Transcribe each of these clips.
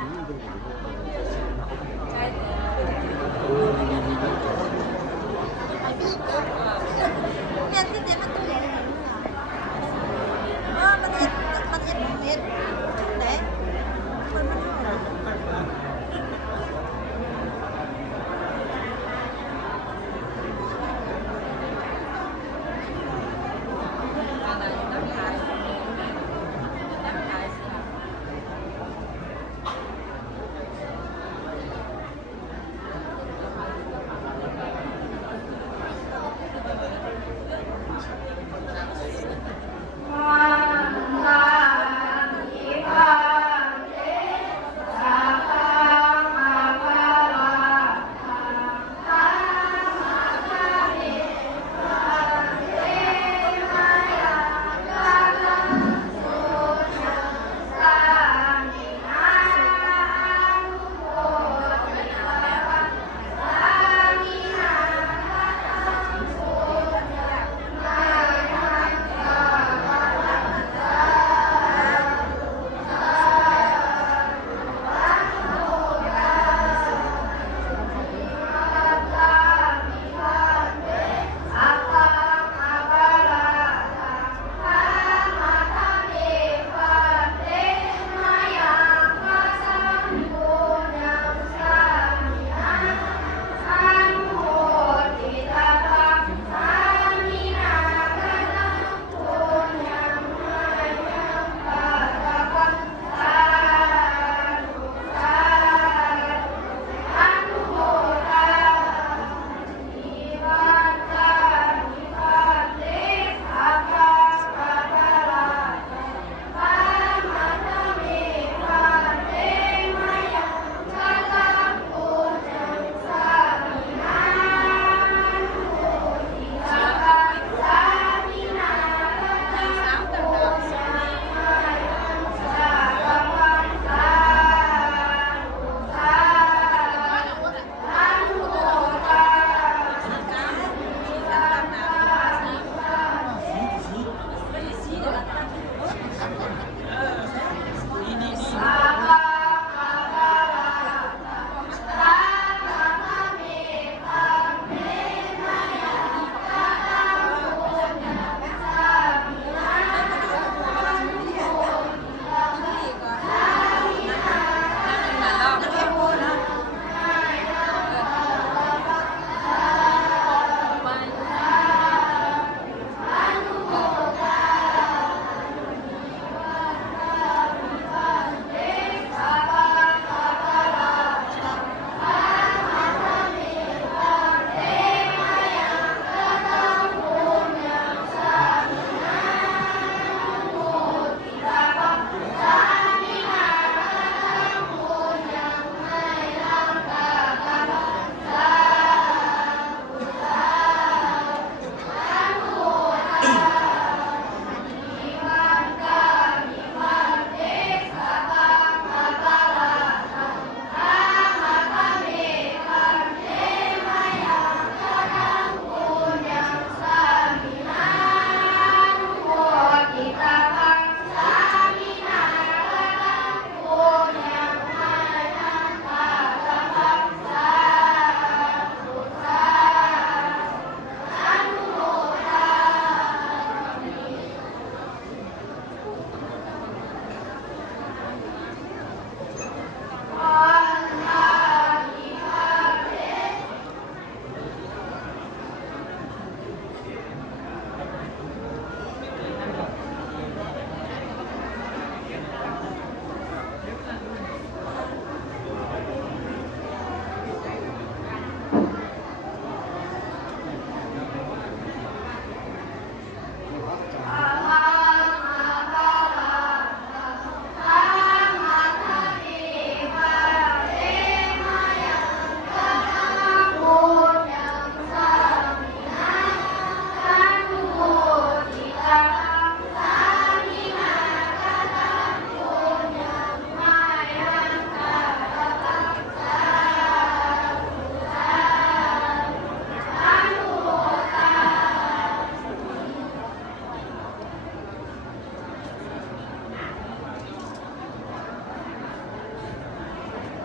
ใช่เนี่ยที่เจ๊มันตัวใหญ่เลยมันเอ็ดไหนคนมันเท่า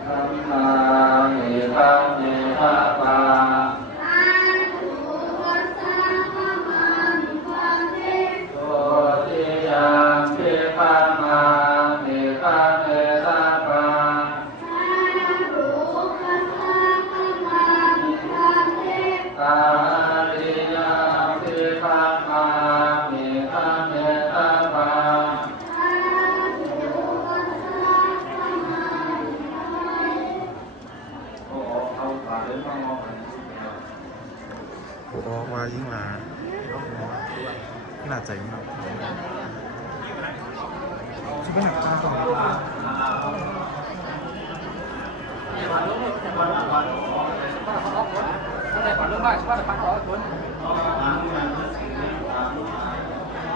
สัมมาหิคัมมิทะปาโสติยังพิคัมมาหิคัมมิทะปาตาริยังพิคัมมาหิคัมมิทะปาโอ้ว่ายิ่งหลาหน้าใจมากช่วยไปหนักตาก่อน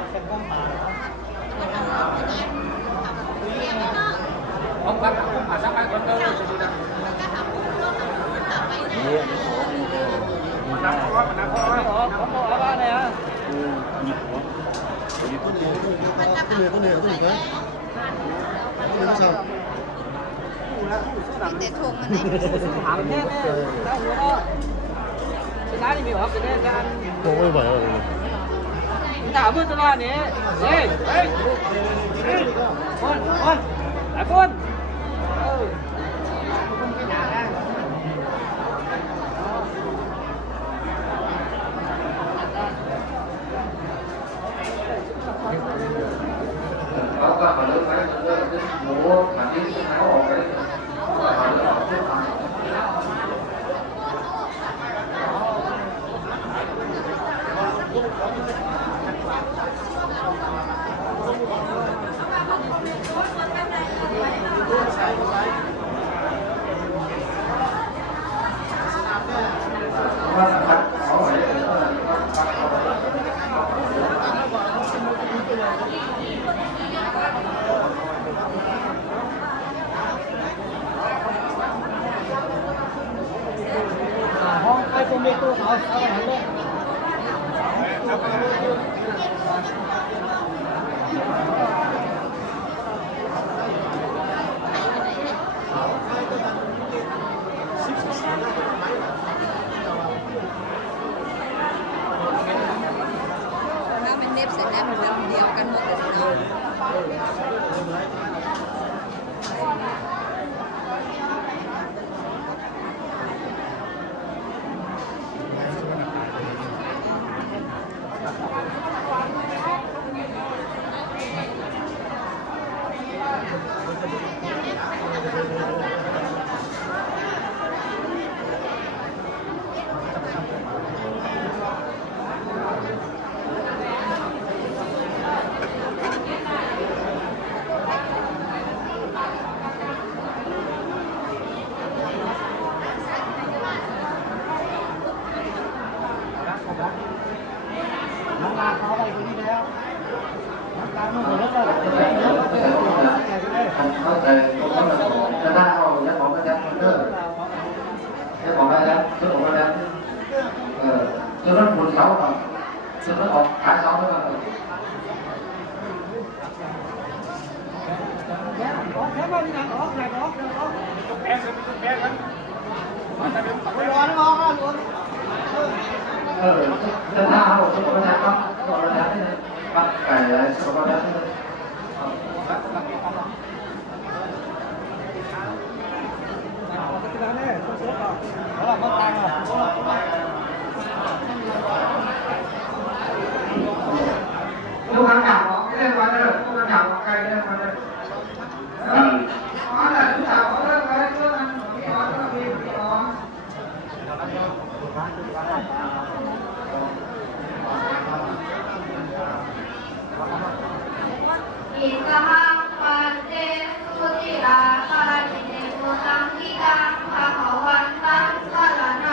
แต่ทงมันไหน ผมไม่ไหวเลย Con, lại con. Ừ. เขาก็มาเลือกไปเลือกหมูหันที่เขาออกไปมาเลือกออกเพื่อทำว่าเขาไหนห้องไปตรงนี้ตู้เขาเอาไปหันเลยถ้ามันเน็บเสร็จแล้วมันทำเดียวกันหมดเลยเนาะ น้องนาเขาไปคนนี้แล้วน้องตาไม่หมดแล้วก็ เขาแต่จะได้เอาจะของกระดับเลิกจะของกระดับจะของกระดับจะต้องปุ่นเสาก่อนจะต้องออกขายเสาไปก่อน แค่ว่าที่นั่งออกแขกออกแพ้แพ้กันไม่ร้อนไม่ร้อนไม่ร้อน จะถ้าเอาจะของกระดับก็ของกระดับนี่นะปักไก่อะไรของกระดับนี่นะลูกหางของไม่ได้มาเลยลูกหางของไก่ไม่ได้มาเลยอ๋อแต่ลูกหางของเรื่องอะไรเรื่องนั้นมีอ๋อเรื่องมีอ๋อ อิสหังปันเตสุติราคานิเนโกตังทิตังภะคะวันตังสรณ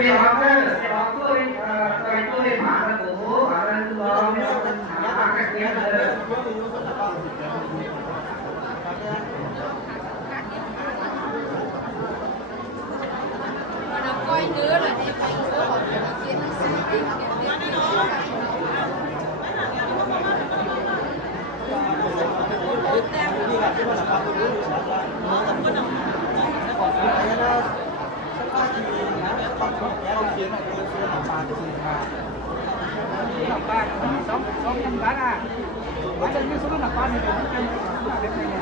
มีออเดอร์ออกตู้ตู้ผ่านประตูอะไรตัวเนี่ยหาแค่เนี้ยเลย coi nữa là em phải số một kia nó sẽ làm ba sống trong bán à bán lên cái số nó ba này để nó ăn là đẹp này nè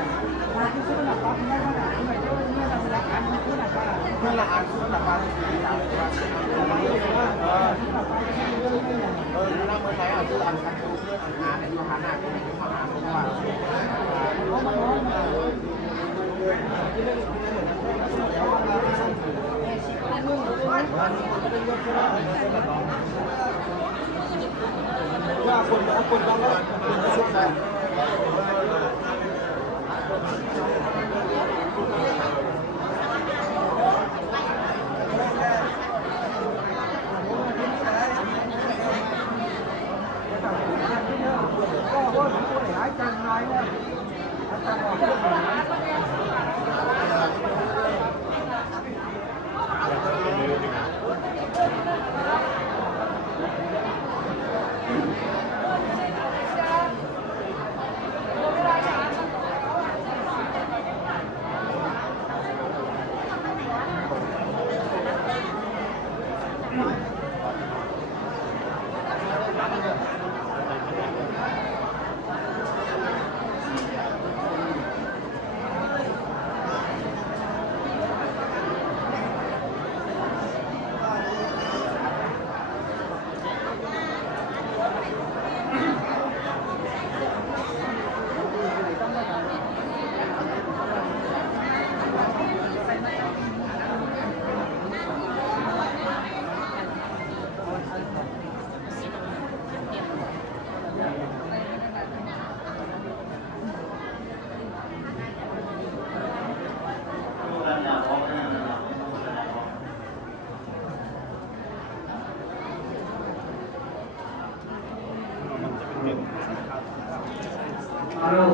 mà cái số nó ba không có là cái này nó là ăn số là ba là nó là ăn số là ba thì làm nó mới thấy là cứ ăn ăn số nữa ăn để cho hắn ănว่าคนบางคนช่วยได้Alo,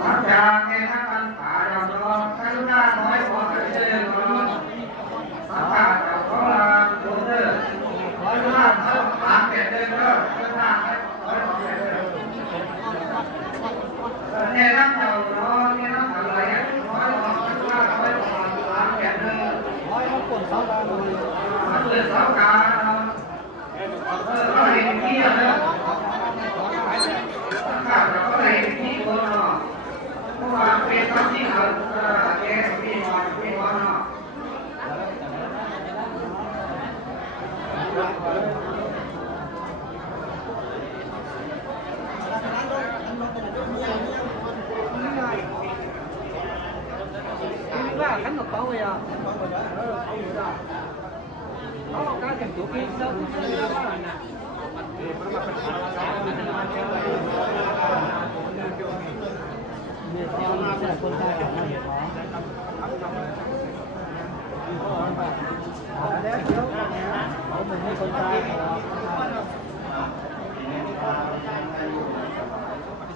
hóa trà nghe hát ăn phá đầu đó, cái lúc ra nói có cái chơi đó, hóa trà đầu đó là đồ tư, nói lúc ra nói bán kẹt lên đó, lúc ra nói kẹt lên. Nghe nó đầu đó, nghe nó đầu lại, nói lúc ra nói bán kẹt lên, nói nó quần sáu ca rồi, nó quần sáu ca, nó hình kia nữa. Có thể chỉ có nó, không là cái tâm trí là cái cái nó. Cái khánh ngọc bảo vậy à? Có cái tiền chủ kia sớm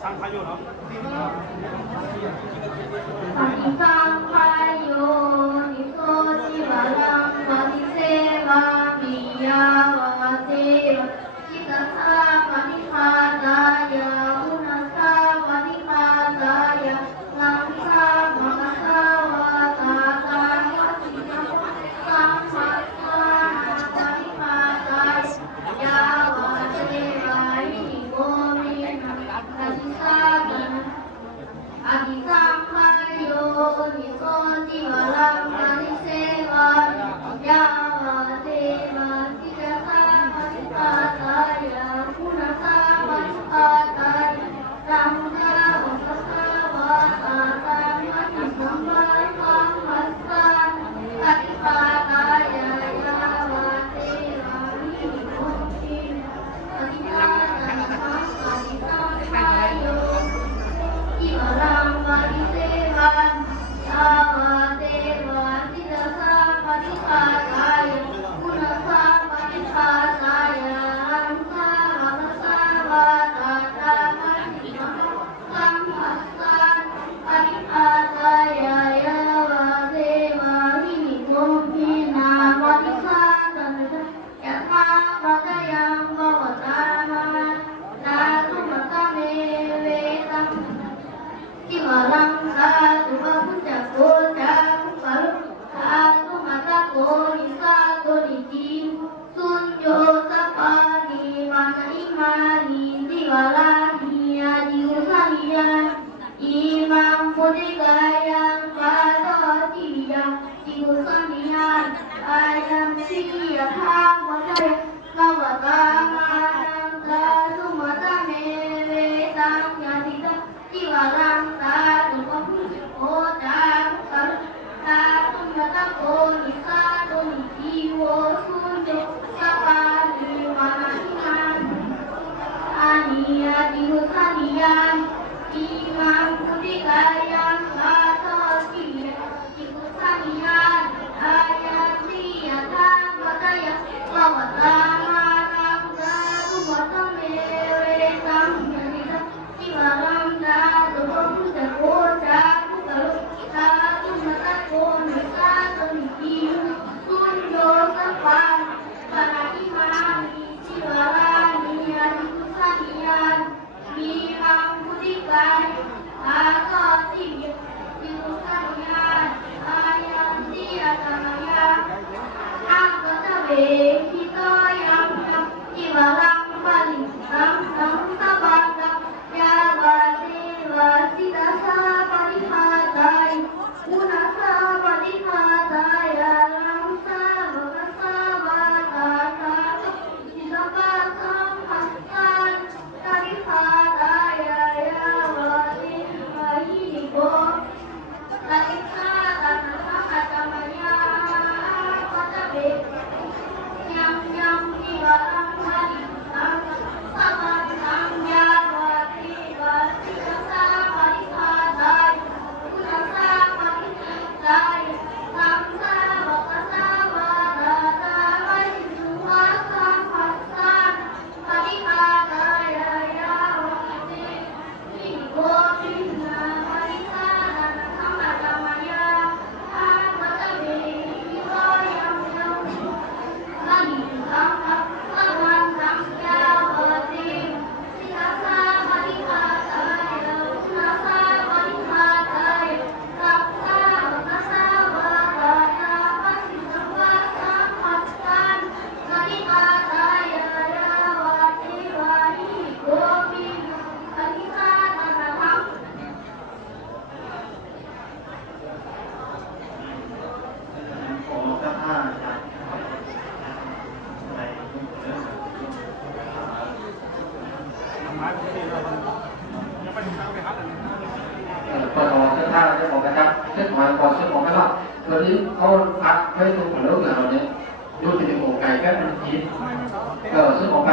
sang khai vô hả? sang khai vô ni so chi va lam va ni se va mi ya va te chi ta sa va ni ha da ya una sa va ni ha da ya lam sa va ka sa va ta ta va chi ta sam ma sa va ni ha da ya va te va ni go mi na sa สิยธรรมวจยกวตามานังตาสุมาตาเมเวตังยาติตาจิวารังตาตุปพุจิโอจารุตาตาตุมตะโกนิสาตุนิจิโวสุญโยสปาลิวานาทินันอานิยติหุสานิยันอิมังพุทธิกายังตาโตสิยติหุสานิยันอายาติยะธรรมวจยกวตามานังตาสุมาตเมเวตังยาติตาจิวารังตาตุปพุจิโอจารุตาตาตุมตะโกนิสาตุนิจิโวสุญโยสปาปาริมานิจิวารานิยาติหุสานิยันมีมังพุทธิกายอาโตสิยติหุสานิยันอายันติยะธรรมยาอังกตเวหิโตยัมนังจิวารังปาลิสังสังสะบังกังยาวาเทวาสิตาสาปริหาตายมุนาสาปริหาตายอารังสาวกสาวาตาตาสิลปะสังหัสสันปริหาตายายาวาเทวาหิริโกตาอิสาตานะหะตมยาปัจเวยังยังจิวารังปาลิสังสะบังกังยาวาเทวาสิตาสาปริหาตายมุนาสาปริหาตายสังสาวกสาวาตาตาวิสุวาสังหัสสันปริหาตายายาวาเทหิโกปินาปริหานาธัมมะธัมมยาอาปัตเวหิโตยัมยังปาลิสังหัสสังกังยาวาเทสิตาสาปริหาตายมุนาสาปริหาตายสังสาวกสาวาตาตาวิสุวาสังหัสสันปริหาตายายาวาเทวาหิโกปินาปริหานาธัม ขอพระท่านครับในเรื่อง ทำร้ายผมดีเรายังไม่ถึงทางไปหาเลย พอต่อเสื้อผ้าจะบอกนะครับเสื้อหอยก่อนเสื้อหอยไหมว่าตอนนี้เขาพักไม่ตรงกับเรื่องเราเนี่ยดูที่เป็นโอกไก่แค่มันกินเสื้อหอยไหม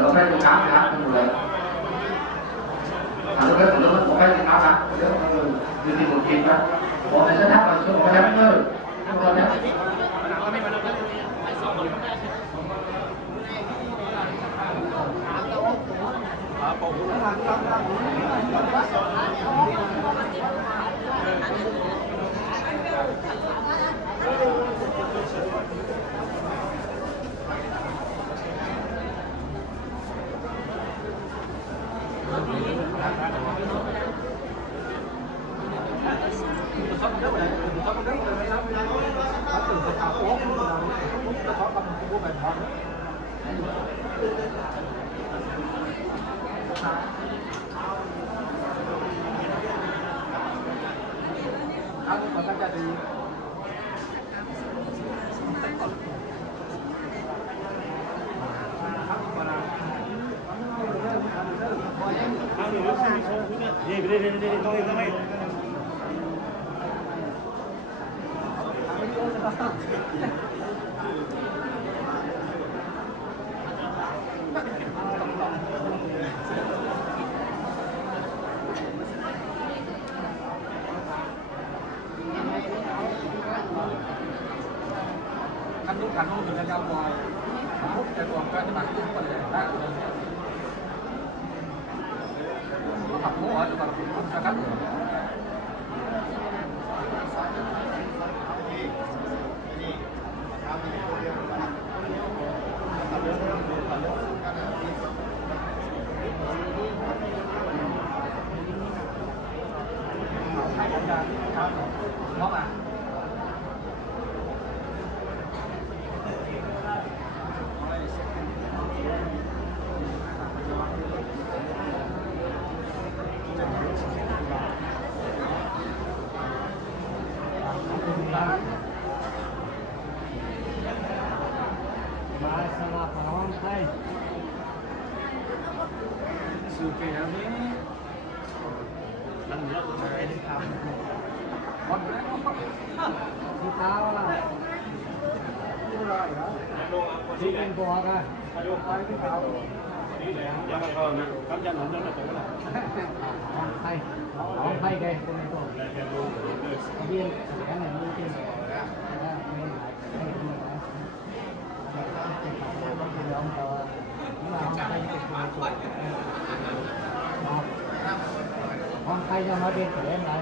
เราไม่ต้องการนะครับคุณเลยเราไม่ต้องการเราไม่ต้องการนะเดี๋ยวดูที่ผมกินนะบอกในเสื้อผ้าก่อนเสื้อหอยไหมตอนนี้คันนู้นถึงจะยาวกว่าแต่ตัวก็จะมาขึ้นคนเลยได้ขับหัวจะแบบนะครับ ngót à. เกี่ยวนี้นั่นเยอะเลยที่ทำหมดแล้วที่เท้าล่ะที่เป็นตัวกันไปที่เท้ายังไม่พอนะกำยันหนุนนั่นแหละตัวละให้แกคนตัวเรียนกันไหนรู้จริงcon thay cho nó đi của em lại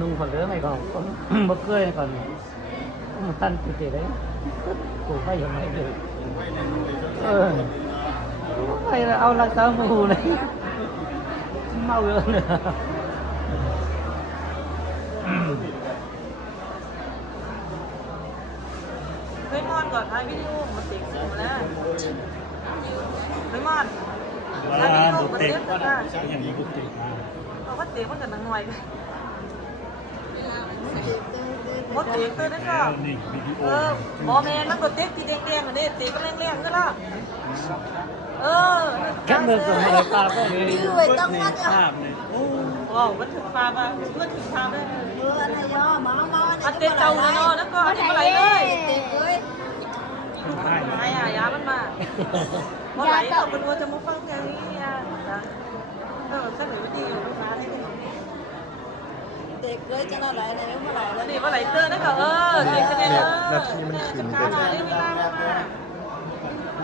nung phần lớn này còn có bơ cươi này còn tan từ từ đấy cổ phải hiểu mấy được phải là ao là sao mù này mau hơn nữa với mònก่อนถ่ายวิดีโอมาติดสูงแล้วvới mònถ่ายวิดีโอมาติดก็ได้อย่างนี้ก็ติดเขาก็ติดมันกันหน่อยมดติดตัวนั่นก็บอแมนมันก็ติดที่แดงๆอันนี้ติดก็แรงๆก็ล่ะแค่เมื่อส่งอะไรปลาก็เลย ด้วยต้องมัด ภาพเลย ว้าวมันถึงปลาบ้างเพื่อนถึงปลาได้อะไรย่อหมาอันเตเตาเนาะนั่นก็อันนี้อะไรเลยติดเลยไอ้ยามันมาเมื่อไหร่เราเป็นวัวจะมาฟังอย่างนี้อ่ะสักหนึ่งวิธีอยู่ลูกค้าได้ไหมเด็กเลยจะอะไรเนี่ยเมื่อไหร่แล้วนี่เมื่อไหร่เจอนะก็เด็กกันเนี่ยนาทีมันขึ้นไป ได้เวลามาไ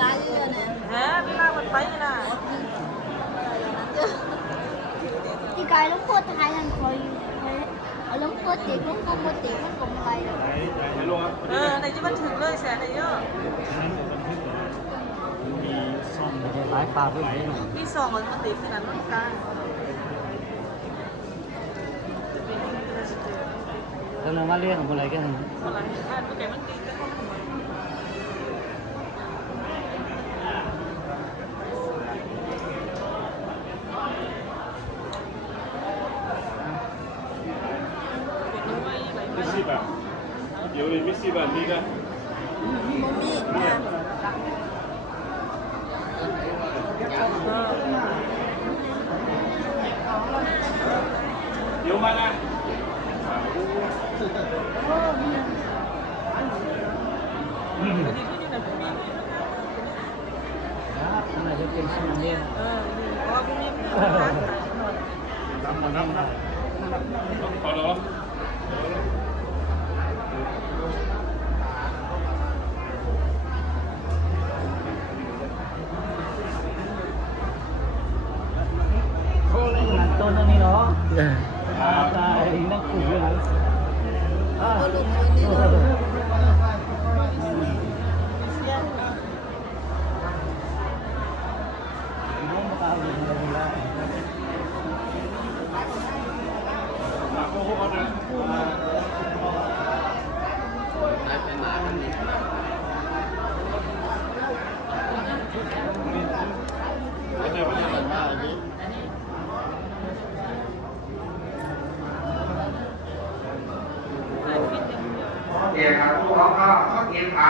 ด้เยอะเนี่ยฮะเวลามันไปนะ ที่กายลูกโคตรไทยทันคอยลูกโคตรติดลูกโคตรติดมันกลมอะไรในที่มันถึงเลยแสนเยอะ หลายปลาด้วยหนู มีสองมันติดขนาดนั้นกัน แล้วเรามาเรียกของอะไรกัน อะไรมันแกมันติดแล้วก็เดี๋ยวนี้มิสซี่บันนี่กันเดี๋ยวมานะอะไรจะเป็นสมัยเรียน เพราะว่าพวกนี้มันน้ำพอแล้ว ต้นนี้เนาะตาไอ้นั่งคุยเลยเดี๋ยวครับพวกเขาก็กินขา